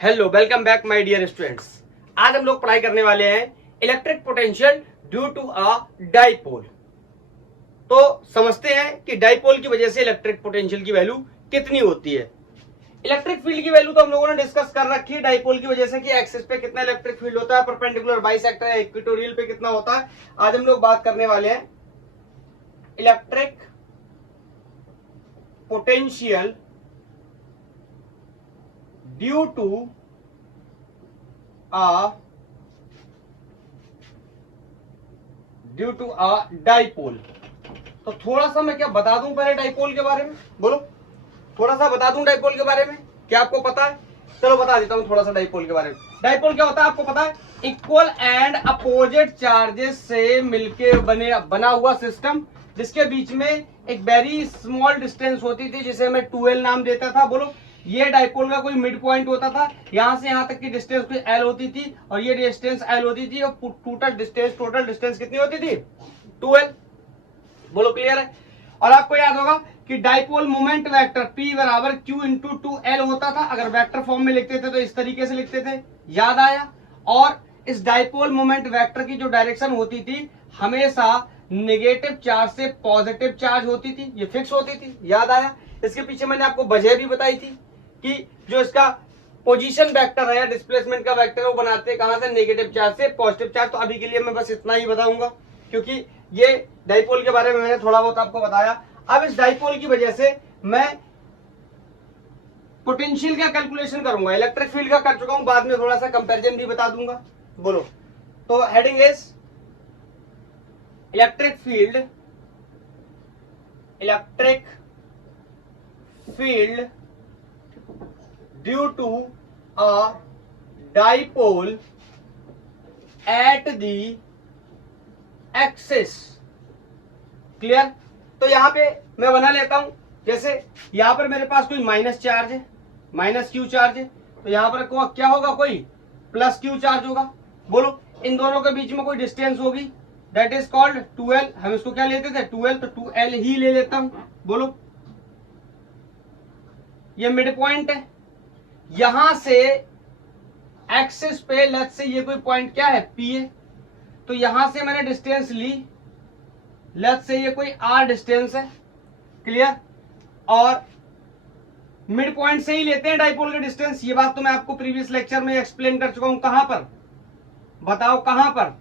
Hello, welcome back my dear students. आज हम लोग पढ़ाई करने वाले हैं electric potential due to a dipole. तो समझते हैं कि डाइपोल की वजह से इलेक्ट्रिक पोटेंशियल की वैल्यू कितनी होती है। इलेक्ट्रिक फील्ड की वैल्यू तो हम लोगों ने डिस्कस कर रखी है डाइपोल की वजह से कि एक्सिस पे कितना इलेक्ट्रिक फील्ड होता है, परपेंडिकुलर बाइसेक्टर या इक्वेटोरियल पे कितना होता है। आज हम लोग बात करने वाले हैं electric potential due to dipole. तो थोड़ा सा मैं क्या बता दूं पहले डाइपोल के बारे में, बोलो थोड़ा सा बता दूं डाइपोल के बारे में, क्या आपको पता है? चलो बता देता हूं थोड़ा सा डाइपोल के बारे में। डाइपोल क्या होता है आपको पता है? इक्वल एंड अपोजिट चार्जेस से मिलके बना हुआ सिस्टम, जिसके बीच में एक वेरी स्मॉल डिस्टेंस होती थी जिसे मैं 2L नाम देता था। बोलो, ये डाइपोल का कोई मिड पॉइंट होता था, यहां से यहां तक की डिस्टेंस कोई L होती थी और ये डिस्टेंस L होती थी और टोटल डिस्टेंस कितनी होती थी? 2L। बोलो क्लियर है? और आपको याद होगा कि डाइपोल मोमेंट वेक्टर P बराबर Q इंटू 2L होता था। अगर वेक्टर फॉर्म में लिखते थे तो इस तरीके से लिखते थे, याद आया? और इस डाइपोल मोमेंट वेक्टर की जो डायरेक्शन होती थी हमेशा नेगेटिव चार्ज से पॉजिटिव चार्ज होती थी, ये फिक्स होती थी, याद आया? इसके पीछे मैंने आपको वजह भी बताई थी कि जो इसका पोजीशन वेक्टर है या डिस्प्लेसमेंट का वेक्टर है वो बनाते हैं कहां से? नेगेटिव चार्ज से पॉजिटिव चार्ज। तो अभी के लिए मैं बस इतना ही बताऊंगा क्योंकि ये डाइपोल के बारे में मैंने थोड़ा बहुत आपको बताया। अब इस डाइपोल की वजह से मैं पोटेंशियल का कैलकुलेशन करूंगा, इलेक्ट्रिक फील्ड का कर चुका हूं, बाद में थोड़ा सा कंपैरिजन भी बता दूंगा। बोलो, तो heading is electric field due to a dipole at the axis. Clear? तो यहां पे मैं बना लेता हूं, जैसे यहां पर मेरे पास कोई माइनस चार्ज है, माइनस क्यू चार्ज है, तो यहां पर क्या होगा? कोई प्लस क्यू चार्ज होगा। बोलो, इन दोनों के बीच में कोई डिस्टेंस होगी, दैट इज कॉल्ड 2L। हम इसको क्या लेते थे? 2L, तो 2L ही ले लेता हूं। बोलो, ये मिड पॉइंट है, यहां से एक्सिस पे लेट्स से ये कोई पॉइंट क्या है? P है। तो यहां से मैंने डिस्टेंस ली, लेट्स से ये कोई R डिस्टेंस है। क्लियर? और मिड पॉइंट से ही लेते हैं डाइपोल का डिस्टेंस। ये बात तो मैं आपको प्रीवियस लेक्चर में एक्सप्लेन कर चुका हूं। कहां पर बताओ? कहां पर?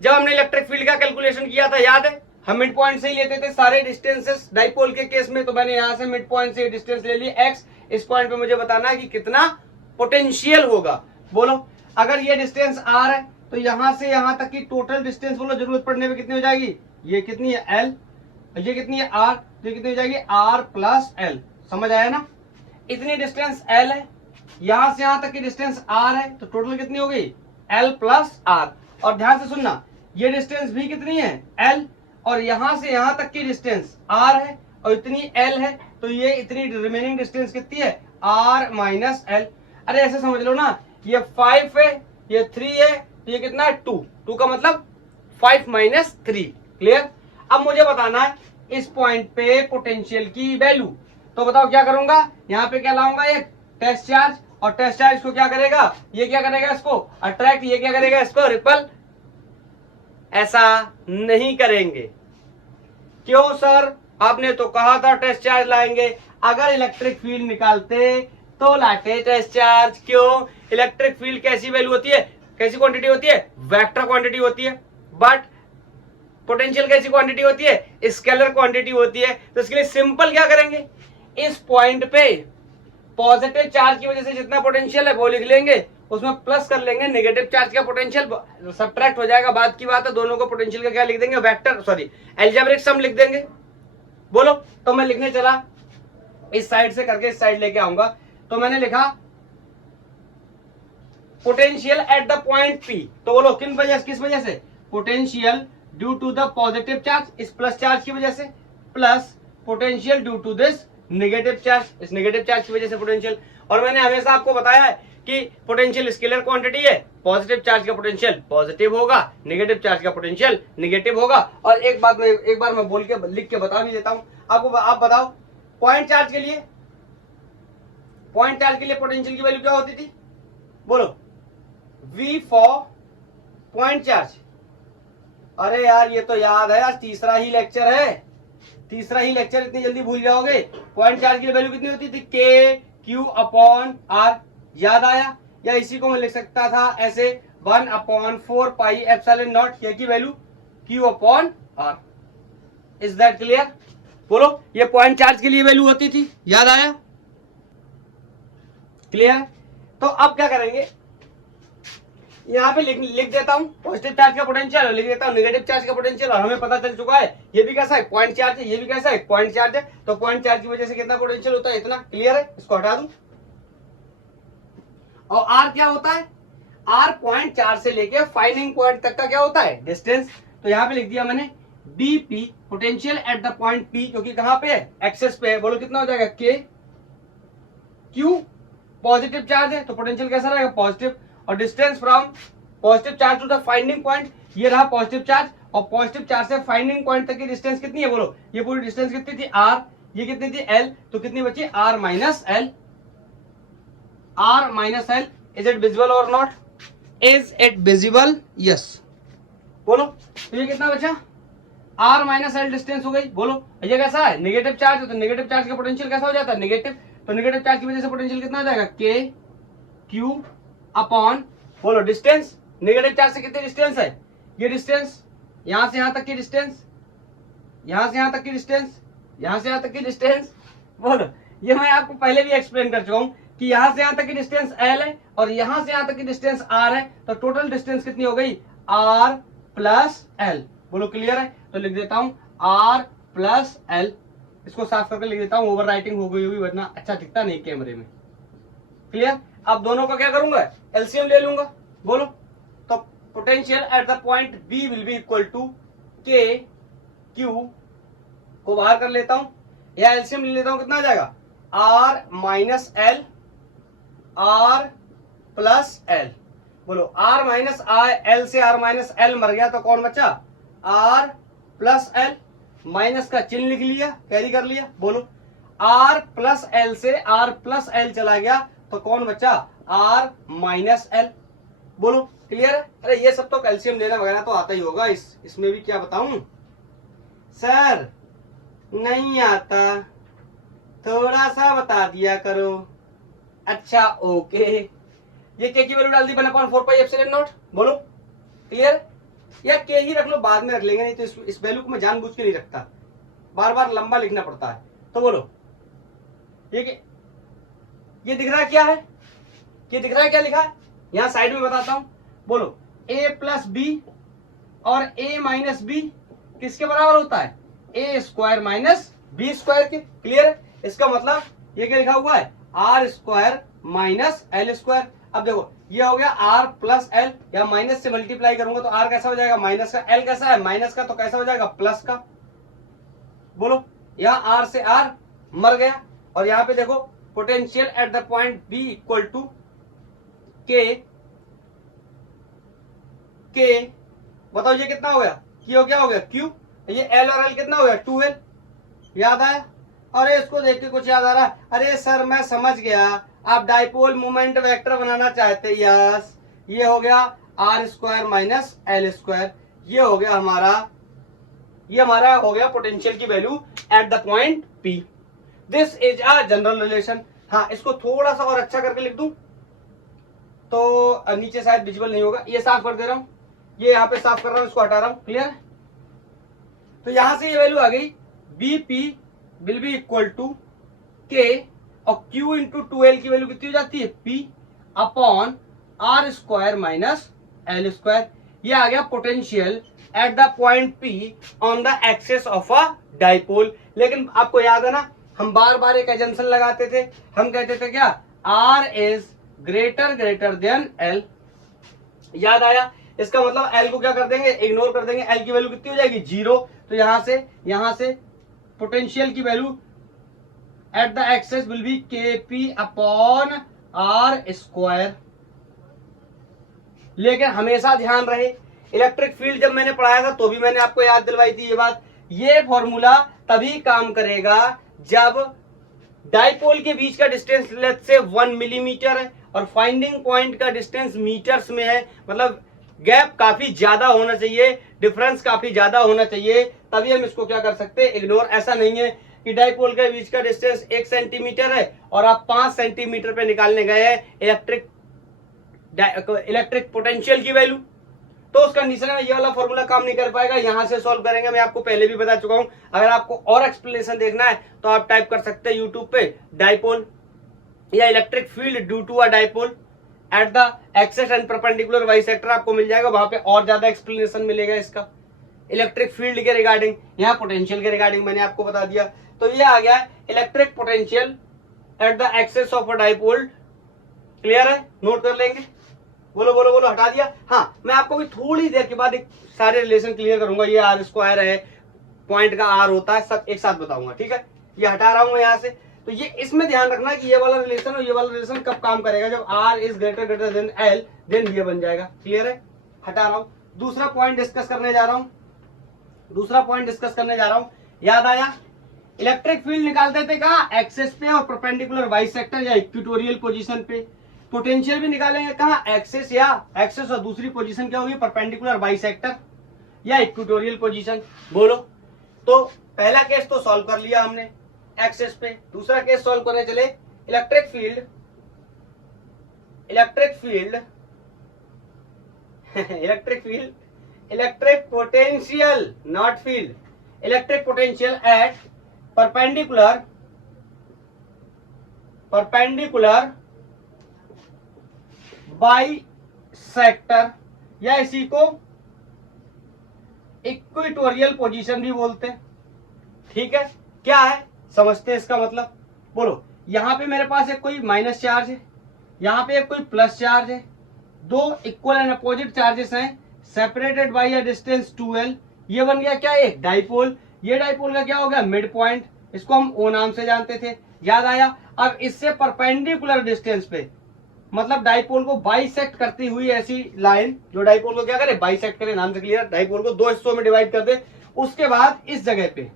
जब हमने इलेक्ट्रिक फील्ड का कैलकुलेशन किया था, याद है? हम मिड पॉइंट से ही लेते थे सारे डिस्टेंसेस डाइपोल के केस में। तो मैंने यहां से मिड पॉइंट से डिस्टेंस ले ली x। इस पॉइंट पे मुझे बताना है कि कितना पोटेंशियल होगा। बोलो, अगर ये डिस्टेंस r है तो यहां से यहां तक की टोटल डिस्टेंस बोलो जरूरत पड़ने पे कितनी हो जाएगी? ये कितनी है? L। ये कितनी है? R। तो ये कितनी हो जाएगी? R plus L। समझ आया ना? इतनी डिस्टेंस L है, यहां से यहां तक की डिस्टेंस R है, तो टोटल कितनी हो गई? L plus R। और ध्यान से सुनना, ये डिस्टेंस भी कितनी है? L। और यहां से यहां तक की डिस्टेंस R है और इतनी L है, तो ये इतनी रिमेनिंग डिस्टेंस कितनी है? R minus L। अरे ऐसे समझ लो ना, ये 5 है, ये 3 है, तो ये कितना है? 2 का मतलब 5 माइनस 3। क्लियर? अब मुझे बताना है इस पॉइंट पे पोटेंशियल की वैल्यू। तो बताओ क्या करूंगा? यहाँ पे क्या लाऊंगा? एक टेस्ट चार्ज, और टेस्ट चार्ज को क्या करेगा? ये क्या करेगा? इसको अट्रैक्ट। ये क्या करेगा? इसको रिपल। ऐसा नहीं करेंगे। क्यों सर? आपने तो कहा था टेस्ट चार्ज लाएंगे। अगर इलेक्ट्रिक फील्ड निकालते तो लाते टेस्ट चार्ज। क्यों? इलेक्ट्रिक फील्ड कैसी वैल्यू होती है? कैसी क्वांटिटी होती है? वेक्टर क्वांटिटी होती है। बट पोटेंशियल कैसी क्वांटिटी होती है? स्केलर क्वांटिटी होती है। तो इसके लिए सिंपल क्या करेंगे? इस पॉइंट पे पॉजिटिव चार्ज की वजह से जितना पोटेंशियल है वो लिख लेंगे, उसमें प्लस कर लेंगे नेगेटिव चार्ज का पोटेंशियल, सब्ट्रैक्ट हो जाएगा, बात की बात है। दोनों को पोटेंशियल का क्या लिख देंगे? वेक्टर, सॉरी अलजेब्रिक सम लिख देंगे। बोलो, तो मैं लिखने चला, इस साइड से करके इस साइड लेके आऊंगा। तो मैंने लिखा potential at the point P। तो बोलो किस वजह से? Potential due to the positive charge, इस प्लस चार्ज की वजह से, plus potential due to this negative charge, इस नेगेटिव चार्ज की वजह से पोटेंशियल। और मैंने हमेशा आपको बताया है कि पोटेंशियल स्केलर क्वांटिटी है, पॉजिटिव चार्ज का पोटेंशियल पॉजिटिव होगा, नेगेटिव चार्ज का पोटेंशियल नेगेटिव होगा। और एक बार मैं बोल के लिख के बता भी देता हूं आपको। आप बताओ, पॉइंट चार्ज के लिए पॉइंट चार्ज के लिए पोटेंशियल की वैल्यू क्या होती थी, बोलो, V फॉर पॉइंट चार्ज। अरे यार ये तो याद है, आज तीसरा ही लेक्चर है, तीसरा ही लेक्चर, इतनी जल्दी भूल जाओगे। पॉइंट चार्ज की वैल्यू कितनी होती थी, Q/R। याद आया? या इसी को मैं लिख सकता था ऐसे 1/4πε0 K की value Q/R। Is that clear? बोलो, ये पॉइंट चार्ज के लिए वैल्यू होती थी, याद आया? क्लियर? तो अब क्या करेंगे, यहाँ पे लिख देता हूं पॉजिटिव चार्ज का पोटेंशियल और लिख देता हूं नेगेटिव चार्ज का पोटेंशियल, और हमें पता चल चुका है ये भी कैसा है, पॉइंट चार्ज है, ये भी कैसा है, पॉइंट चार्ज है। तो पॉइंट चार्ज की वजह से कितना पोटेंशियल होता है, इतना। क्लियर है? इसको हटा दूं। और आर क्या होता है, आर पॉइंट चार्ज से लेके फाइनिंग पॉइंट तक का क्या होता है, डिस्टेंस। तो यहाँ पे लिख दिया मैंने BP, potential at the point P, जो कि कहां पे है, एक्सेस पे है। बोलो कितना हो जाएगा, K। Q पॉजिटिव चार्ज है तो पोटेंशियल कैसा रहेगा, पॉजिटिव। और distance from positive charge to the finding point, ये रहा पॉजिटिव चार्ज, और पॉजिटिव चार्ज से फाइंडिंग पॉइंट तक की डिस्टेंस कितनी है, बोलो, ये पूरी डिस्टेंस कितनी थी, R, ये कितनी थी, L, तो कितनी बची, R minus L। R minus L, is it visible और not, is it visible, yes. बोलो, तो ये कितना बचा, R माइनस L डिस्टेंस हो गई। बोलो, ये कैसा है, नेगेटिव चार्ज है, तो नेगेटिव चार्ज का पोटेंशियल कैसा हो जाता है, नेगेटिव। तो नेगेटिव चार्ज की वजह से पोटेंशियल कितना हो जाएगा, K Q अपॉन, बोलो, डिस्टेंस, नेगेटिव चार्ज से कितनी डिस्टेंस है, ये डिस्टेंस, यहां से यहां तक की डिस्टेंस, यहां से यहां तक की डिस्टेंस, यहां से यहां तक की डिस्टेंस। बोलो, ये मैं आपको पहले भी एक्सप्लेन कर चुका हूं कि यहां से यहां तक की डिस्टेंस L है और यहां से यहां तक की डिस्टेंस R है, तो टोटल डिस्टेंस कितनी हो गई, R प्लस L। बोलो, क्लियर है? तो लिख देता हूं R प्लस L, इसको साफ करके लिख देता हूं, ओवर राइटिंग हो गई होगी वरना अच्छा दिखता नहीं कैमरे में। क्लियर? अब दोनों का क्या करूंगा, एलसीएम ले लूंगा। बोलो, तो potential at the point B will be equal to K Q को बाहर कर लेता हूं, या एलसीएम ले लेता हूं, कितना आ जाएगा, R minus L, R plus L। बोलो, R माइनस L से R माइनस L मर गया तो कौन बचा, R प्लस L, माइनस का चिन्ह लिख लिया, कैरी कर लिया। बोलो, R प्लस L से R प्लस L चला गया तो कौन बचा, R माइनस L। बोलो, क्लियर है? अरे ये सब तो कैल्शियम लेना वगैरह तो आता ही होगा, इसमें भी क्या बताऊं, सर नहीं आता, थोड़ा सा बता दिया करो। अच्छा ओके, ये K की वैल्यू डाल दी 1/4πε0। बोलो, क्लियर? या K ही रख लो, बाद में रख लेंगे, नहीं तो इस वैल्यू को मैं जानबूझ के नहीं रखता, बार बार लंबा लिखना पड़ता है। तो बोलो, ये दिख रहा है क्या है, ये दिख रहा है क्या लिखा है, यहां साइड में बताता हूं। बोलो, A प्लस बी और A माइनस बी किसके बराबर होता है, A square minus B square के। क्लियर है? इसका मतलब ये क्या लिखा हुआ है, R square minus L square. अब देखो, ये हो गया R प्लस L, या माइनस से मल्टीप्लाई करूंगा तो R कैसा हो जाएगा, माइनस का, L कैसा है, माइनस का, तो कैसा हो जाएगा, प्लस का। बोलो, यहाँ R से R मर गया, और यहाँ पे देखो potential at the point B equal to K, बताओ ये कितना हो गया, Q क्या हो गया, Q, ये L और L कितना हो गया, 2L। याद आया? अरे इसको देख के कुछ याद आ रहा है, अरे सर मैं समझ गया, आप डाइपोल मोमेंट वेक्टर बनाना चाहते, यस, ये हो गया R square minus L square, ये हो गया हमारा, ये हमारा हो गया पोटेंशियल की value at the point P। This is a general relation. हाँ, इसको थोड़ा सा और अच्छा करके लिख दूं तो नीचे शायद विजिबल नहीं होगा, ये साफ कर दे रहा हूं, ये यहाँ पे साफ कर रहा हूं, इसको हटा रहा हूं। क्लियर? तो यहां से ये वैल्यू आ गई, BP will be equal to K, और Q इंटू 2L की वैल्यू कितनी हो जाती है, P upon R square minus L square. ये आ गया potential at the point P on the axis of a dipole. लेकिन आपको याद है ना, हम बार बार एक एजम्पशन लगाते थे, हम कहते थे क्या, R is greater then L। याद आया? इसका मतलब L को क्या कर देंगे, इग्नोर कर देंगे, L की वैल्यू कितनी हो जाएगी, 0। तो यहां से पोटेंशियल की value at the axes will be KP upon R square. लेकिन हमेशा ध्यान रहे, इलेक्ट्रिक फील्ड जब मैंने पढ़ाया था तो भी मैंने आपको याद दिलवाई थी ये बात, ये फॉर्मूला तभी काम करेगा जब डाइपोल के बीच का डिस्टेंस लेट्स से 1 मिलीमीटर है और फाइंडिंग पॉइंट का डिस्टेंस मीटर्स में है, मतलब गैप काफी ज्यादा होना चाहिए, डिफरेंस काफी ज्यादा होना चाहिए, तभी हम इसको क्या कर सकते हैं, इग्नोर। ऐसा नहीं है कि डाइपोल के बीच का डिस्टेंस 1 सेंटीमीटर है और आप 5 सेंटीमीटर पे निकालने गए हैं इलेक्ट्रिक पोटेंशियल की वैल्यू, तो उस कंडीशन में ये वाला फॉर्मूला काम नहीं कर पाएगा। यहां से सॉल्व करेंगे, मैं आपको पहले भी बता चुका हूं। अगर आपको और एक्सप्लेनेशन देखना है तो आप टाइप कर सकते हैं यूट्यूब पे डाइपोल या electric field due to a dipole at the axis and perpendicular bisector, आपको मिल जाएगा, वहां पे और ज्यादा एक्सप्लेनेशन मिलेगा इसका इलेक्ट्रिक फील्ड के रिगार्डिंग। यहाँ पोटेंशियल के रिगार्डिंग मैंने आपको बता दिया। तो ये आ गया electric potential at the axis of a dipole. Clear है, नोट कर लेंगे। बोलो बोलो बोलो, हटा दिया। हाँ, मैं आपको भी थोड़ी देर के बाद एक सारे रिलेशन क्लियर करूंगा। ये आर स्क्वायर है, पॉइंट का आर होता है, सब एक साथ बताऊंगा, ठीक है। ये हटा रहा हूं मैं यहाँ से। तो ये इसमें ध्यान रखना कि ये वाला रिलेशन और ये वाला रिलेशन कब काम करेगा, जब R is greater than L, then ये बन जाएगा। क्लियर है, हटा रहा हूं। दूसरा पॉइंट डिस्कस करने जा रहा हूं, याद आया? इलेक्ट्रिक फील्ड निकालते थे कहाँ, एक्सिस पे और परपेंडिकुलर बाइसेक्टर या इक्वेटोरियल पोजीशन पे। पोटेंशियल भी निकालेंगे कहाँ, एक्सिस और दूसरी पोजीशन क्या होगी, परपेंडिकुलर बाइसेक्टर या इक्वेटोरियल पोजीशन। बोलो। तो पहला केस तो सॉल्व कर लिया हमने एक्सिस पे। दूसरा केस सॉल्व करने चले, electric potential, not field, electric potential at perpendicular bisector या इसी को इक्वेटोरियल पोजीशन भी बोलते हैं। ठीक है, क्या है समझते हैं इसका मतलब। बोलो। यहां पे मेरे पास एक कोई माइनस चार्ज है, यहां पे एक कोई प्लस चार्ज है, दो इक्वल एंड अपोजिट चार्जेस हैं separated by a distance 2l। ये बन गया क्या, एक डाइपोल। ये डाइपोल का क्या हो गया, मिड पॉइंट। इसको हम ओ नाम से जानते थे, याद आया। अब इससे परपेंडिकुलर डिस्टेंस पे, मतलब डाइपोल को बाइसेक्ट करती हुई ऐसी लाइन जो डाइपोल को क्या करे, बाइसेक्ट करे। नाम से क्लियर, डाइपोल को दो हिस्सों में डिवाइड कर दे। उसके बाद इस जगह पे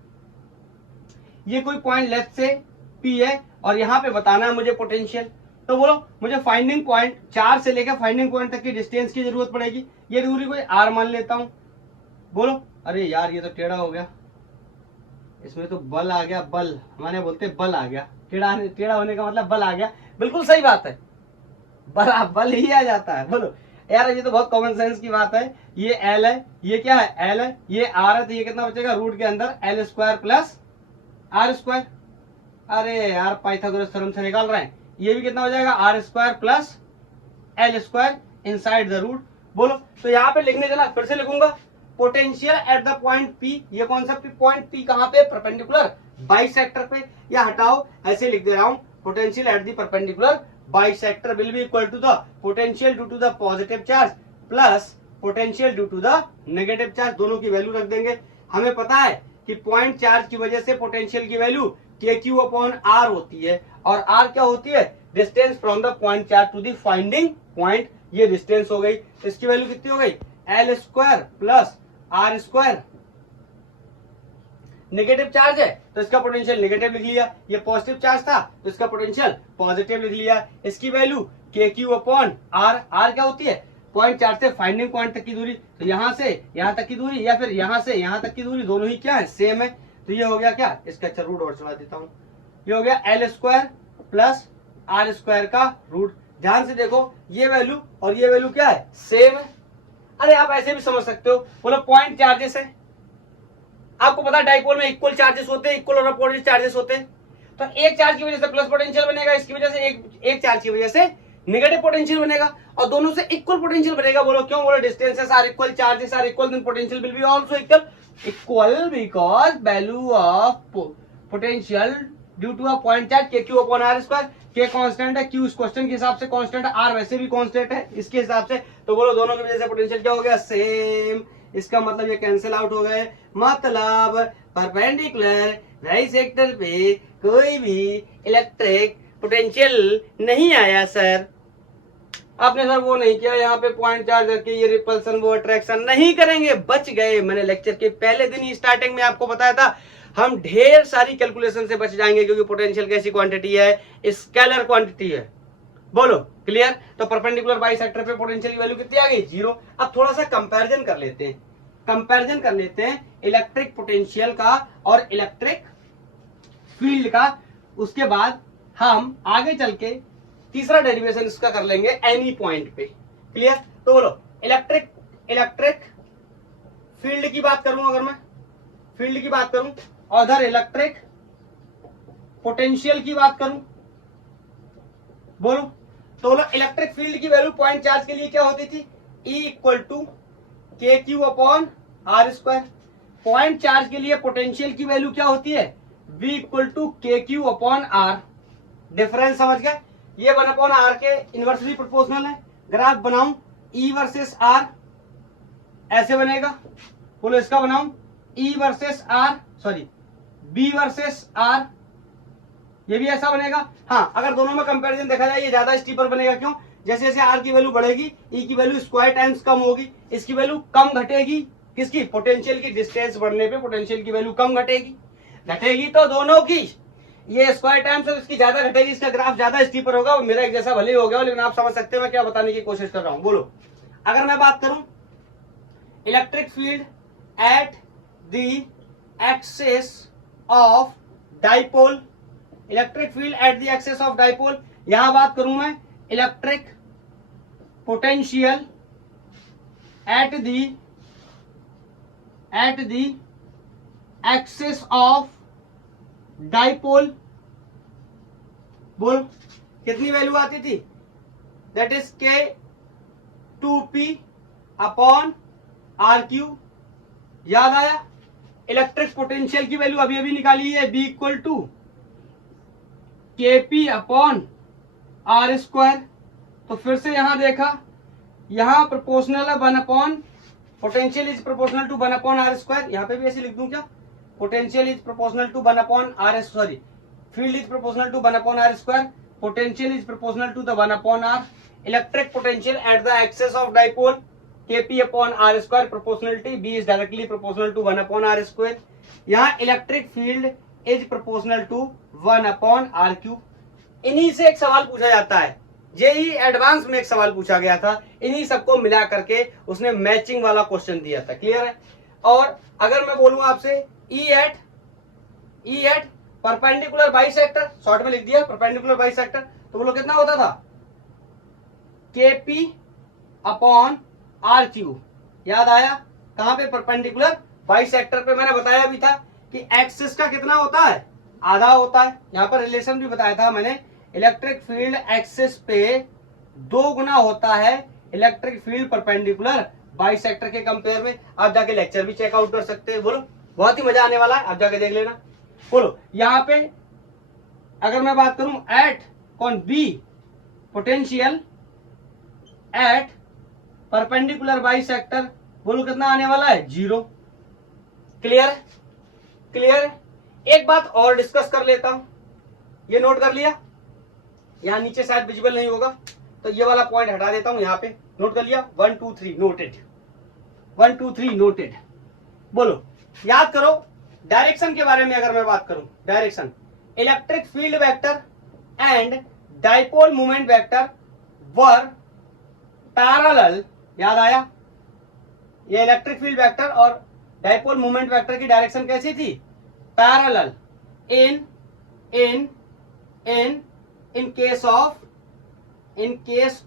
ये कोई पॉइंट लेफ्ट से पी है और यहां पे बताना है मुझे पोटेंशियल। तो बोलो, मुझे फाइंडिंग पॉइंट 4 से लेकर फाइंडिंग पॉइंट तक की डिस्टेंस की जरूरत पड़ेगी। ये दूरी कोई आर मान लेता हूं। बोलो। अरे यार, ये तो टेढ़ा हो गया, इसमें तो बल आ गया, बल हमारे बोलते बल आ गया। टेढ़ा होने का मतलब बल आ गया, बिल्कुल सही बात है, बल ही आ जाता है। बोलो यार, ये तो बहुत कॉमन सेंस की बात है। ये एल है, ये क्या है, एल है, ये आर है, तो ये कितना बचेगा, रूट के अंदर L square plus R square. अरे यार, पाइथागोरस थ्योरम से निकाल रहे हैं। ये भी कितना हो जाएगा, R square plus L square inside the root. बोलो। तो यहाँ पे लिखने चला, फिर से लिखूंगा, potential at the point P. ये कौन सा पॉइंट पी, कहाँ पे, परपेंडिकुलर बाइसेक्टर पे। या हटाओ, ऐसे लिख दे रहा हूं, potential at the perpendicular bisector will be equal to the potential due to the positive charge plus potential due to the negative charge. दोनों की वैल्यू रख देंगे। हमें पता है कि पॉइंट चार्ज की वजह से पोटेंशियल की वैल्यू KQ अपॉन R होती है, और R क्या होती है, distance from the point charge to the finding point. ये डिस्टेंस हो गई, इसकी वैल्यू कितनी हो गई, L square plus R square. Negative charge है तो इसका पोटेंशियल नेगेटिव लिख लिया, ये पॉजिटिव चार्ज था तो इसका पोटेंशियल पॉजिटिव लिख लिया। इसकी value KQ upon R। R क्या होती है, पॉइंट चार्ज से फाइंडिंग पॉइंट तक की दूरी। तो यहां से यहां तक की दूरी या फिर यहां से यहां तक की दूरी, दोनों ही क्या है, सेम है। तो ये हो गया क्या, इसका अच्छा रूट और चला देता हूं। ये हो गया L square plus R square का रूट। ध्यान से देखो, ये वैल्यू और ये वैल्यू क्या है, सेम है। अरे आप ऐसे भी समझ सकते हो, बोलो पॉइंट चार्जेस है। आपको पता है डाइपोल में इक्वल चार्जेस होते हैं, इक्वल और अपोजिट चार्जेस होते हैं। तो एक चार्ज की वजह से प्लस पोटेंशियल बनेगा, इसकी वजह से एक चार्ज की वजह से नेगेटिव पोटेंशियल बनेगा, और दोनों से इक्वल पोटेंशियल बनेगा। बोलो क्यों, बोलो distances are equal, charges are equal, then potential will be also equal because value of potential due to a point charge KQ upon R square. K constant है, Q इस क्वेश्चन के हिसाब से constant है, R वैसे भी constant है इसके हिसाब से। तो बोलो दोनों की वजह से पोटेंशियल क्या हो गया, सेम। इसका मतलब ये कैंसिल आउट हो गए। मतलब परपेंडिकुलर बाइसेक्टर पे कोई भी इलेक्ट्रिक पोटेंशियल नहीं आया सर। आपने सर वो नहीं किया, यहाँ पे पॉइंट चार्ज करके ये रिपल्सन वो अट्रैक्शन नहीं करेंगे, बच गए। मैंने लेक्चर के पहले दिन ही स्टार्टिंग में आपको बताया था, हम ढेर सारी कैलकुलेशन से बच जाएंगे, क्योंकि पोटेंशियल कैसी क्वांटिटी है, स्केलर क्वांटिटी है। बोलो क्लियर। तो परपेंडिकुलर बाइसेक्टर पे पोटेंशियल की वैल्यू कितनी आ गई, 0। अब थोड़ा सा कंपैरिजन कर लेते हैं, इलेक्ट्रिक पोटेंशियल का और इलेक्ट्रिक फील्ड का। उसके बाद हम आगे चल के तीसरा डेरिवेशन इसका कर लेंगे एनी पॉइंट पे। क्लियर। तो बोलो इलेक्ट्रिक फील्ड की बात करूं, अगर मैं फील्ड की बात करूं और उधर इलेक्ट्रिक पोटेंशियल की बात करूं, बोलो तो बोलो इलेक्ट्रिक फील्ड की वैल्यू पॉइंट चार्ज के लिए क्या होती थी, E equal to K Q upon R square. Point charge के लिए पोटेंशियल की वैल्यू क्या होती है, V equal to K Q upon R. Difference समझ गए। ये 1 अपॉन आर के इनवर्सली प्रोपोर्शनल है। ग्राफ बनाऊं E वर्सेस आर, ऐसे बनेगा। बोलो इसका बनाऊं E versus R, sorry B versus R, ये भी ऐसा बनेगा। हाँ, अगर दोनों में कंपैरिजन देखा जाए ये ज्यादा स्टीपर बनेगा। क्यों, जैसे जैसे आर की वैल्यू बढ़ेगी ई की वैल्यू स्क्वायर टाइम्स कम होगी, इसकी वैल्यू कम घटेगी। किसकी, पोटेंशियल की डिस्टेंस बढ़ने पे पोटेंशियल की वैल्यू कम घटेगी तो दोनों की ये स्क्वायर टाइम्स है, इसकी ज्यादा घटेगी, इसका ग्राफ ज्यादा स्टीपर होगा। मेरा एक जैसा भले ही हो गया, लेकिन आप समझ सकते हो मैं क्या बताने की कोशिश कर रहा हूं। बोलो अगर मैं बात करूं electric field at the axis of dipole, electric field at the axis of dipole, यहां बात करूं मैं electric potential at the axis of dipole. बोल कितनी वैल्यू आती थी, दैट इज के 2p अपॉन आर क्यू। याद आया। इलेक्ट्रिक पोटेंशियल की वैल्यू अभी अभी निकाली है, B equal to K P upon R square. तो फिर से यहां देखा, यहां प्रोपोर्शनल है 1 upon, potential is proportional to 1 upon R square. यहां पे भी ऐसे लिख दूं क्या, potential is proportional to 1 upon R, sorry field is proportional to 1 upon R square, potential is proportional to the 1 upon R. Electric potential at the axis of dipole Kp upon R square, proportionality B is directly proportional to 1 upon R square. यहाँ electric field is proportional to 1 upon R cube. इन्हीं से एक सवाल पूछा जाता है, JEE advance में एक सवाल पूछा गया था, इन्हीं सबको मिला करके उसने मैचिंग वाला क्वेश्चन दिया था। क्लियर है। और अगर मैं बोलूं आपसे E at perpendicular bisector, short में लिख दिया परपेंडिकुलर बाइसेक्टर, तो बोलो कितना होता था, Kp अपॉन आर क्यू। याद आया। कहां पे, परपेंडिकुलर बाइसेक्टर पे। मैंने बताया भी था कि एक्सिस का कितना होता है, आधा होता है। यहां पर रिलेशन भी बताया था मैंने, इलेक्ट्रिक फील्ड एक्सिस पे 2 गुना होता है इलेक्ट्रिक फील्ड परपेंडिकुलर बाइसेक्टर के कंपेयर में। आप जाके लेक्चर भी चेकआउट कर सकते हैं। बोलो बहुत ही मजा आने वाला है, आप जाके देख लेना। बोलो यहां पे अगर मैं बात करूं एट कौन be potential at perpendicular bisector, बोलो कितना आने वाला है, 0। क्लियर। एक बात और डिस्कस कर लेता हूं, ये नोट कर लिया, यहां नीचे शायद विजिबल नहीं होगा तो ये वाला पॉइंट हटा देता हूं, यहां पे नोट कर लिया। 1 2 3 नोटेड, 1 2 3 नोटेड। बोलो याद करो डायरेक्शन के बारे में। अगर मैं बात करूं direction, electric field vector and dipole moment vector were parallel. याद आया। ये इलेक्ट्रिक फील्ड वेक्टर और डाइपोल मोमेंट वेक्टर की डायरेक्शन कैसी थी, parallel in case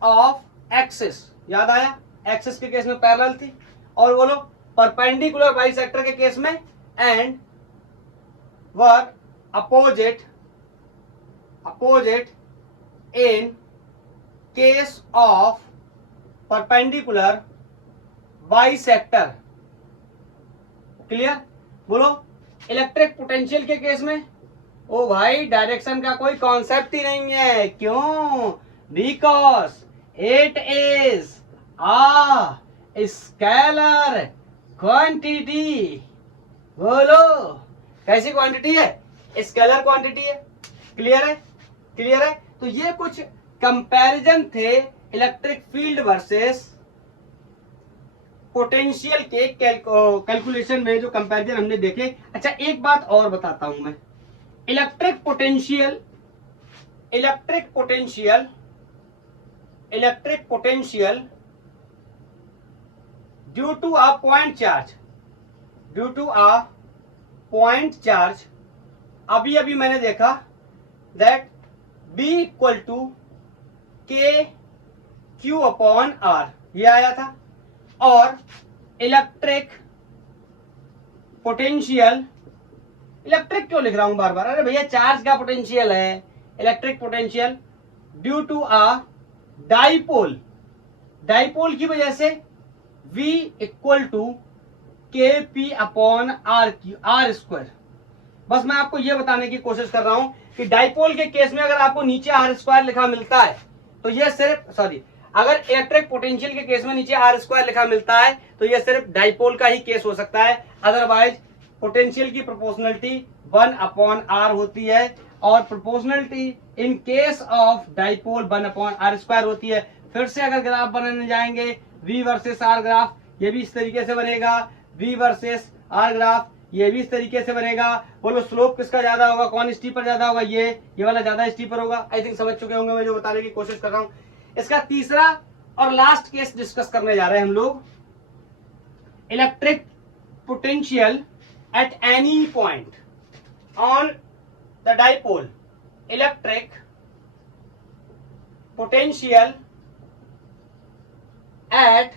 of axis. याद आया, एक्सिस के केस में पैरेलल थी। और बोलो परपेंडिकुलर बाइसेक्टर के केस में and were opposite in case of perpendicular bisector. Clear. बोलो इलेक्ट्रिक पोटेंशियल के केस में, ओ भाई डायरेक्शन का कोई कॉन्सेप्ट ही नहीं है। क्यों, because it is a scalar quantity. बोलो कैसी क्वांटिटी है, स्केलर क्वांटिटी है। क्लियर है। तो ये कुछ कंपैरिजन थे इलेक्ट्रिक फील्ड वर्सेस पोटेंशियल के कैलकुलेशन में जो कंपैरिजन हमने देखे। अच्छा एक बात और बताता हूं मैं, electric potential due to a point charge, अभी अभी मैंने देखा that B equal to K Q upon R, ये आया था। और इलेक्ट्रिक पोटेंशियल, इलेक्ट्रिक क्यों लिख रहा हूं बार बार, अरे भैया चार्ज का पोटेंशियल है। Electric potential due to a dipole की वजह से V equal to K P upon R square. बस मैं आपको यह बताने की कोशिश कर रहा हूं कि डाइपोल के केस में अगर आपको नीचे आर स्क्वायर लिखा मिलता है तो यह सिर्फ अगर इलेक्ट्रिक पोटेंशियल के केस में नीचे आर स्क्वायर लिखा मिलता है तो यह सिर्फ डाइपोल का ही केस हो सकता है। अदरवाइज पोटेंशियल की प्रोपोर्शनलिटी 1 अपॉन आर होती है, और proportionality in case of dipole 1 upon R square होती है। फिर से अगर ग्राफ बनाने जाएंगे V वर्सेस आर ग्राफ, ये भी इस तरीके से बनेगा। V वर्सेस आर ग्राफ ये भी इस तरीके से बनेगा। बोलो स्लोप किसका ज्यादा होगा, कौन स्टीपर ज्यादा होगा, ये वाला ज्यादा स्टीपर होगा। आई थिंक समझ चुके होंगे मैं जो बताने की कोशिश कर रहा हूं। इसका तीसरा और लास्ट केस डिस्कस करने जा रहे हैं हम लोग, electric potential at any point on the dipole. Electric potential at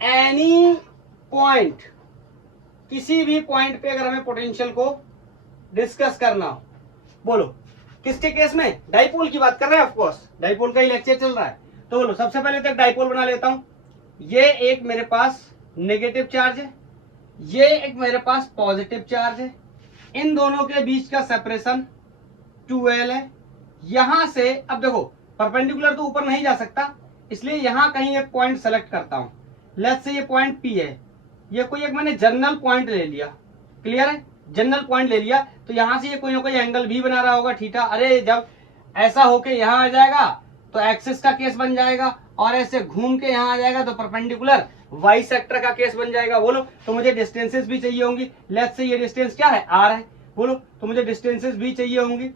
any point, किसी भी पॉइंट पे अगर हमें पोटेंशियल को डिस्कस करना हो, बोलो किसके केस में, डाइपोल की बात कर रहे हैं। ऑफ कोर्स डाइपोल का ही लेक्चर चल रहा है, तो बोलो सबसे पहले तक डाइपोल बना लेता हूं। ये एक मेरे पास नेगेटिव चार्ज है, ये एक मेरे पास पॉजिटिव चार्ज है, इन दोनों के बीच का सेपरेशन 2L है। यहां से अब देखो परपेंडिकुलर तो ऊपर नहीं जा सकता, इसलिए यहां कहीं एक पॉइंट सेलेक्ट करता हूं। लेट्स से ये पॉइंट P है, ये कोई एक मैंने जनरल पॉइंट ले लिया, क्लियर है, जनरल पॉइंट ले लिया। तो यहां से ये कोई ना कोई एंगल भी बना रहा होगा थीटा। अरे जब ऐसा होके यहां आ जाएगा तो एक्सिस का केस बन जाएगा, और ऐसे घूम के यहां आ जाएगा तो परपेंडिकुलर वाई सेक्टर का केस बन जाएगा। बोलो तो मुझे डिस्टेंसेस भी चाहिए होंगी। लेट्स से ये डिस्टेंस क्या है, R है। बोलो तो मुझे डिस्टेंसेस भी चाहिए होंगी।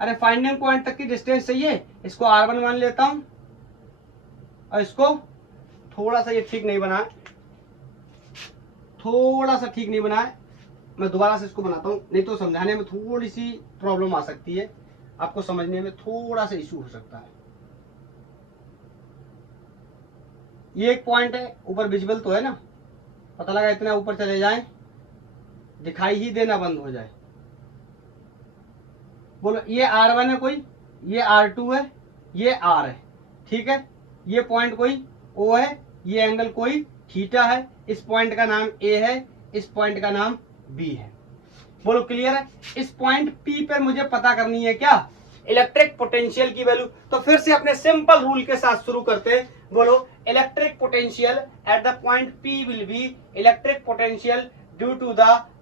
अरे फाइंडिंग पॉइंट तक की डिस्टेंस चाहिए, इसको R1 मान लेता हूं, और इसको थोड़ा सा ये ठीक नहीं बना है, थोड़ा सा ठीक नहीं बना है, मैं दोबारा से इसको बनाता हूं, नहीं तो समझाने में थोड़ी सी प्रॉब्लम आ सकती है, आपको समझने में थोड़ा सा इशू हो सकता है। ये एक पॉइंट है, ऊपर विजिबल तो है ना, पता लगा इतना ऊपर चले जाएं दिखाई ही देना बंद हो जाए। बोलो ये R1 है कोई, ये R2 है, ये R है, ठीक है। ये पॉइंट कोई O है, ये एंगल कोई थीटा है, इस पॉइंट का नाम A है, इस पॉइंट का नाम B है। बोलो क्लियर है। इस पॉइंट P पर मुझे पता करनी है क्या, इलेक्ट्रिक पोटेंशियल की वैल्यू। तो फिर से अपने सिंपल रूल के साथ शुरू करते हैं। बोलो electric potential at the point P will be electric potential due to the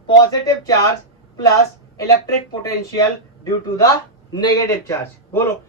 positive charge plus electric potential due to the negative charge. बोलो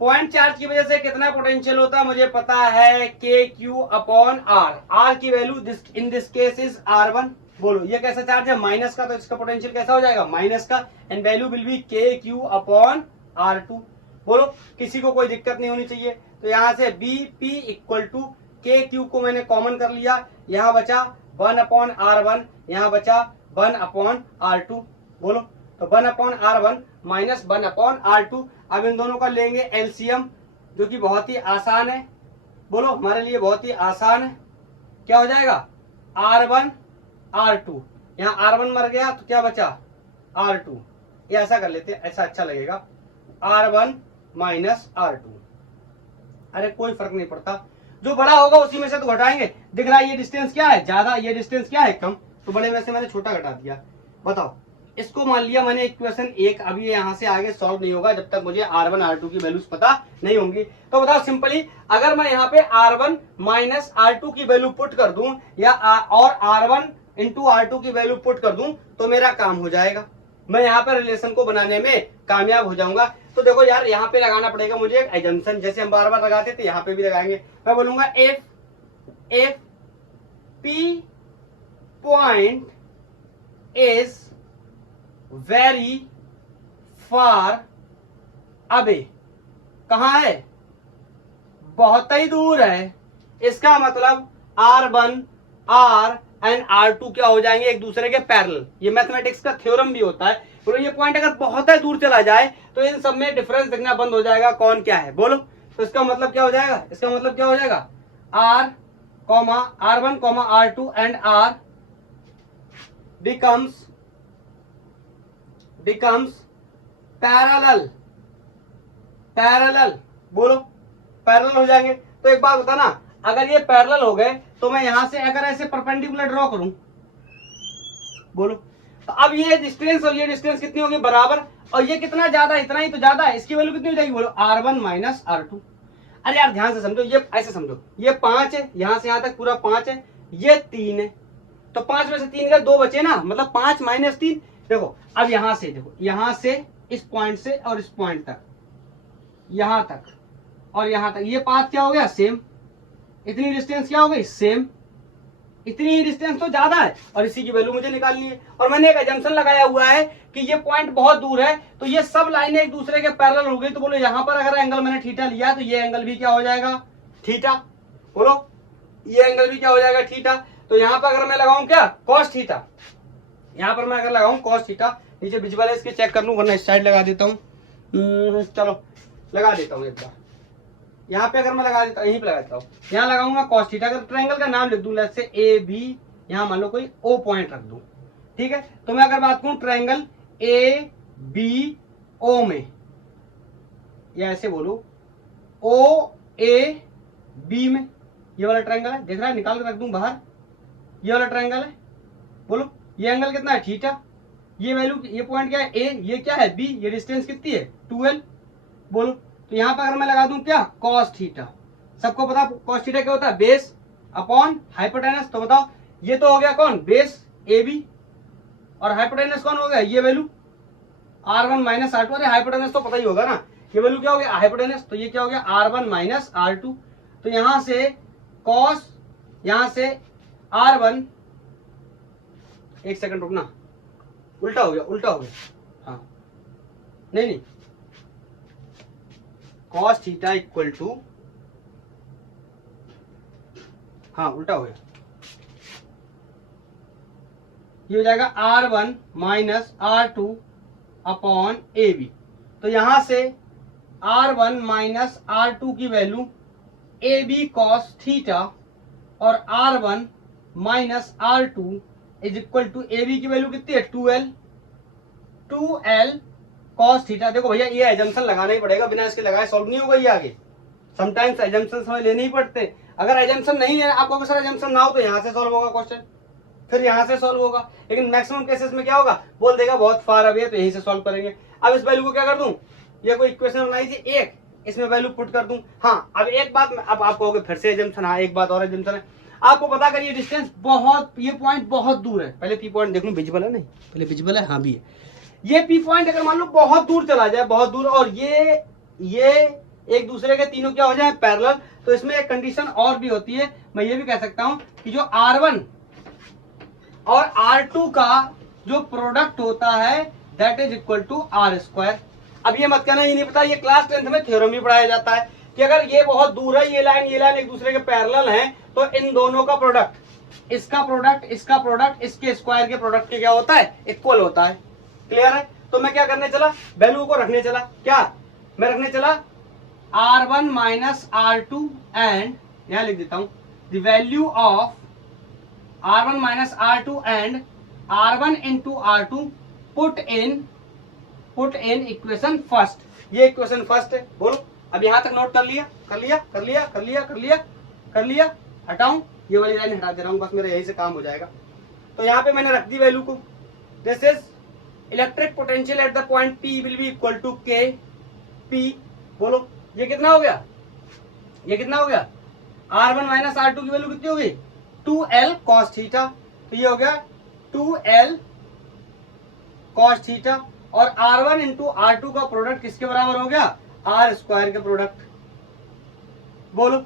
पॉइंट चार्ज की वजह से कितना पोटेंशियल होता है मुझे पता है, के क्यू अपॉन आर। आर की value in this case is R1। बोलो ये कैसा चार्ज है, माइनस का, तो इसका पोटेंशियल कैसा हो जाएगा, माइनस का, एंड वैल्यू विल बी के क्यू अपॉन R2। बोलो किसी को कोई दिक्कत नहीं होनी चाहिए। तो यहां से BP equal to K Q को मैंने कॉमन कर लिया, यहां बचा 1 अपॉन R1, यहां बचा 1 अपॉन R2। बोलो तो 1 upon R1 minus 1 upon R2। अब इन दोनों का लेंगे एलसीएम, जो कि बहुत ही आसान है। बोलो हमारे लिए बहुत ही आसान है, क्या हो जाएगा R1 R2, यहाँ R1 मर गया तो क्या बचा R2। ये ऐसा कर लेते हैं, ऐसा अच्छा लगेगा, R1 माइनस R2। अरे कोई फर्क नहीं पड़ता, जो बड़ा होगा उसी में से तो घटाएंगे। दिख रहा है ये डिस्टेंस क्या है ज्यादा, ये डिस्टेंस क्या है कम, तो बड़े में से मैंने छोटा घटा दिया। बताओ इसको मान लिया मैंने इक्वेशन 1। अभी यहाँ से आगे सॉल्व नहीं होगा जब तक मुझे R1 R2 की वैल्यूज पता नहीं होंगी। तो बताओ सिंपली, अगर मैं यहाँ पे R1 माइनस R2 की वैल्यू पुट कर दूं या और R1 इंटू R2 की वैल्यू पुट कर दूं तो मेरा काम हो जाएगा, मैं यहाँ पे रिलेशन को बनाने में कामयाब हो जाऊंगा। तो देखो यार यहाँ पे लगाना पड़ेगा मुझे एक एजम्पशन, जैसे हम बार बार लगाते थे यहाँ पे भी लगाएंगे। मैं बोलूंगा if if P point is very far away, कहां है, बहुत ही दूर है, इसका मतलब R1 R एंड R2 क्या हो जाएंगे, एक दूसरे के पैरेलल। ये मैथमेटिक्स का थ्योरम भी होता है। तो ये पॉइंट अगर बहुत ही दूर चला जाए तो इन सब में डिफरेंस दिखना बंद हो जाएगा, कौन क्या है बोलो। तो इसका मतलब क्या हो जाएगा, इसका मतलब क्या हो जाएगा, R1, R2 and R becomes parallel, बोलो पैरेलल हो जाएंगे। तो एक बात बता ना, अगर ये पैरेलल हो गए तो मैं यहां से अगर ऐसे परपेंडिकुलर ड्रॉ करूं, बोलो, तो अब ये डिस्टेंस और ये डिस्टेंस कितनी होगी, बराबर। और ये कितना ज्यादा, इतना ही तो ज्यादा है, इसकी वैल्यू कितनी हो जाएगी, बोलो R1 माइनस R2। अरे यार ध्यान से समझो, ये ऐसे समझो, ये 5 है, यहां से यहां तक पूरा 5 है, ये 3 है, तो 5 में से 3 गए, 2 बचे ना, मतलब 5 माइनस 3। देखो अब यहां से, देखो यहां से इस पॉइंट से और इस पॉइंट तक, यहां तक और यहां तक, ये पाथ क्या हो गया, सेम। इतनी डिस्टेंस क्या हो गई, सेम। इतनी ही डिस्टेंस तो ज्यादा है और इसी की वैल्यू मुझे निकालनी है। और मैंने एक अजम्पशन लगाया हुआ है कि ये पॉइंट बहुत दूर है, तो ये सब लाइनें एक दूसरे के पैरेलल हो गई। तो बोलो यहां पर अगर एंगल मैंने थीटा लिया तो ये एंगल भी क्या हो जाएगा, थीटा। बोलो ये एंगल भी क्या हो जाएगा, थीटा। तो यहां पर अगर मैं लगाऊं क्या, कॉस थीटा, यहां पर मैं अगर लगाऊं कॉस थीटा, नीचे विजुअल है इसके चेक कर लूं, वरना इस साइड लगा देता हूं। चलो लगा देता हूं एक बार, यहाँ पे अगर मैं लगा देता हूँ, यहीं पे लगा देता हूँ, यहाँ लगाऊंगा cos थीटा। अगर ट्रायंगल का नाम लिख दूं, लेट्स से ए बी, यहाँ मान लो कोई O पॉइंट रख दूं, ठीक है। तो मैं अगर बात करूं ट्रायंगल ए बी ओ में, या ऐसे बोलो O A B में, ये वाला ट्रायंगल है, देख रहा है, निकाल के रख दूं बाहर, ये वाला ट्रायंगल है। बोलो ये एंगल कितना है, थीटा। ये वैल्यू, ये पॉइंट क्या है A, ये क्या है B, ये डिस्टेंस कितनी है 12। बोलो तो यहां पर अगर मैं लगा दूं क्या, cos थीटा। सबको पता cos थीटा क्या होता है, बेस अपॉन हाइपोटेनस। तो बताओ ये तो हो गया कौन, बेस AB, और हाइपोटेनस कौन हो गया, ये वैल्यू R1 माइनस R2। अरे हाइपोटेनस तो पता ही होगा ना, ये वैल्यू क्या हो गया, हाइपोटेनस। तो ये क्या हो गया, R1 माइनस R2। तो यहां से cos, यहां से R1, एक सेकंड रुकना, उल्टा हो गया, उल्टा हो गया, हाँ नहीं cos थीटा इक्वल टू, हाँ उल्टा हो गया, ये हो जाएगा R1 minus R2 upon AB। तो यहां से R1 माइनस R2 की वैल्यू AB cos थीटा और R1 minus R2 is equal to AB की वैल्यू कितनी है, 2L cos थीटा। देखो भैया ये एजम्पशन लगाना ही पड़ेगा, बिना इसके लगाए सॉल्व नहीं होगा ये आगे। समटाइम्स एजम्पशन हमें लेने ही पड़ते। अगर एजम्पशन नहीं लेना, आपको सर एजम्पशन ना हो तो यहाँ से सॉल्व होगा क्वेश्चन, फिर यहाँ से सॉल्व होगा, लेकिन मैक्सिमम केसेस में क्या होगा, बोल देगा बहुत फार अवे है तो यहीं से सॉल्व करेंगे। अब इस वैल्यू को क्या कर दूं, ये कोई इक्वेशन बनाई थी एक, इसमें वैल्यू पुट कर दूं। हाँ अब एक बात, अब आप कहोगे फिर से एजम्पशन, हाँ एक बात और एजम्पशन है, आपको पता करिए डिस्टेंस बहुत, ये पॉइंट बहुत दूर है। पहले पी पॉइंट देख लूं, विजिबल है नहीं, पहले विजिबल है, हाँ भी है। ये पी पॉइंट अगर मान लो बहुत दूर चला जाए, बहुत दूर, और ये एक दूसरे के तीनों क्या हो जाए, पैरेलल, तो इसमें एक कंडीशन और भी होती है। मैं ये भी कह सकता हूं कि जो R1 और R2 का जो प्रोडक्ट होता है that is equal to R²। अब ये मत कहना ये नहीं पता, ये क्लास 10th में थ्योरम भी पढ़ाया जाता है कि अगर ये बहुत दूर है, ये लाइन एक दूसरे के पैरेलल हैं, तो इन दोनों का प्रोडक्ट, इसका प्रोडक्ट, इसका प्रोडक्ट, इसके स्क्वायर के प्रोडक्ट के क्या होता है, इक्वल होता है। क्लियर है। तो मैं क्या करने चला, वैल्यू को रखने चला, क्या मैं रखने चला, R1 माइनस R2 एंड, यहां लिख देता हूं, the value of R1 minus R2 and R1 into R2 put in equation first. ये इक्वेशन फर्स्ट है। बोलो अब यहां तक नोट कर लिया, कर लिया, कर लिया, कर लिया, कर लिया, कर लिया। हटाऊं, ये वाली लाइन हटा दे रहा हूं, बस मेरा यही से काम हो जाएगा। तो यहां पे मैंने रख दी वैल्यू को, this is electric potential at the point P will be equal to K P। बोलो ये कितना हो गया, ये कितना हो गया, R1 माइनस R2 की वैल्यू कितनी हो गई, 2L cos थीटा। तो ये हो गया 2L cos थीटा, और R1 इंटू R2 का प्रोडक्ट किसके बराबर हो गया, R² के प्रोडक्ट। बोलो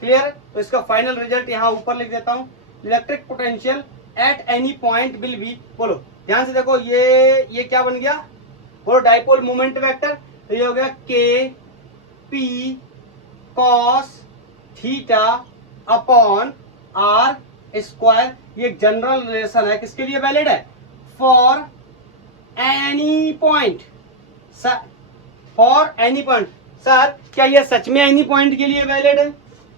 क्लियर? तो इसका फाइनल रिजल्ट यहाँ ऊपर लिख देता हूँ, electric potential at any point will be, बोलो ध्यान से देखो, ये क्या बन गया, बोलो डाइपोल मोमेंट वेक्टर, तो ये हो गया K P cos theta upon R square. ये जनरल रिलेशन है, किसके लिए वैलिड है, for any point, for any point. Sir क्या ये सच में एनी पॉइंट के लिए वैलिड है?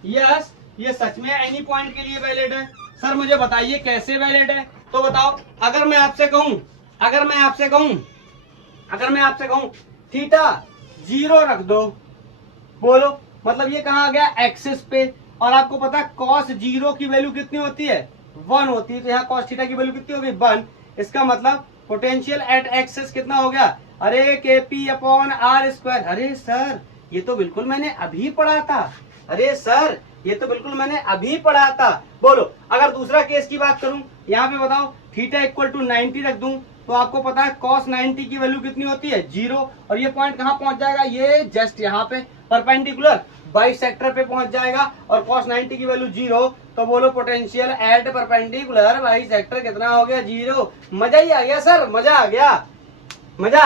यस, ये सच में एनी पॉइंट के लिए वैलिड है। सर मुझे बताइए कैसे वैलिड है, तो बताओ। अगर मैं आपसे कहूं थीटा 0 रख दो, बोलो मतलब ये कहाँ आ गया, एक्सिस पे, और आपको पता है cos 0 की वैल्यू कितनी होती है, 1 होती है, तो यहाँ cos थीटा की वैल्यू कितनी होगी, 1। इसका मतलब पोटेंशियल एट एक्सिस कितना हो गया, अरे के पी अपॉन आर स्क्वायर। अरे सर ये तो बिल्कुल मैंने अभी पढ़ा था, अरे सर ये तो बिल्कुल मैंने अभी पढ़ा था। बोलो अगर दूसरा केस की बात करूं, यहाँ पे बताओ थीटा इक्वल टू 90 रख दूं, तो आपको पता है cos 90 की वैल्यू कितनी होती है, 0, और ये पॉइंट कहाँ पहुंच जाएगा, ये जस्ट यहाँ पे परपेंडिकुलर बाइसेक्टर पे पहुंच जाएगा, और cos 90 की वैल्यू 0, तो बोलो पोटेंशियल एट परपेंडिकुलर बाइसेक्टर कितना हो गया, 0। मजा ही आ गया सर, मजा आ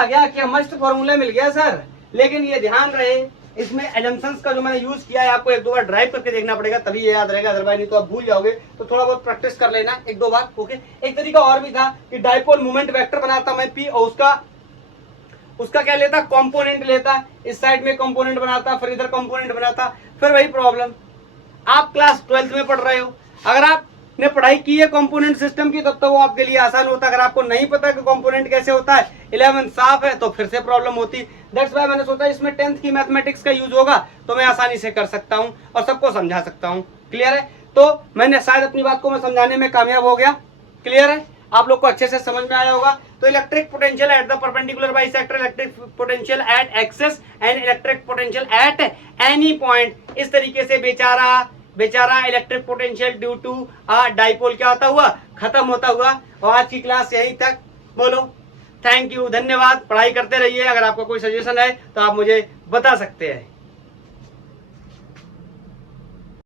गया, क्या मस्त फॉर्मूला मिल गया सर। लेकिन ये ध्यान रहे, इसमें एजम्पशंस का जो मैंने यूज किया है, आपको एक दो बार ड्राइव करके देखना पड़ेगा, तभी ये याद रहेगा, अदरवाइज नहीं तो आप भूल जाओगे। तो थोड़ा बहुत प्रैक्टिस कर लेना एक दो बार, ओके। एक तरीका और भी था कि डाइपोल मोमेंट वेक्टर बनाता मैं पी, और उसका क्या लेता, कंपोनेंट लेता, इस साइड में कंपोनेंट बनाता, फिर इधर कंपोनेंट बनाता, फिर वही प्रॉब्लम। आप क्लास 12th में पढ़ रहे हो, अगर आपने पढ़ाई की है कंपोनेंट सिस्टम की, तब तो वो आपके लिए आसान होता। अगर आपको नहीं पता कि कंपोनेंट कैसे होता है, 11th साफ है, तो फिर से प्रॉब्लम होती। दैट्स व्हाई मैंने सोचा इसमें 10th की मैथमेटिक्स का यूज होगा, तो मैं आसानी से कर सकता हूं और सबको समझा सकता हूं। क्लियर है? तो मैंने शायद अपनी बात को मैं समझाने में कामयाब हो गया। क्लियर है? आप लोग को अच्छे से समझ में आया होगा। तो electric potential at the perpendicular bisector, electric potential at axis and electric potential at any point, इस तरीके से बेचारा electric potential due to dipole क्या होता हुआ, खत्म होता हुआ। और आज की क्लास यहीं तक, बोलो थैंक यू, धन्यवाद। पढ़ाई करते रहिए, अगर आपका कोई सजेशन है तो आप मुझे बता सकते हैं।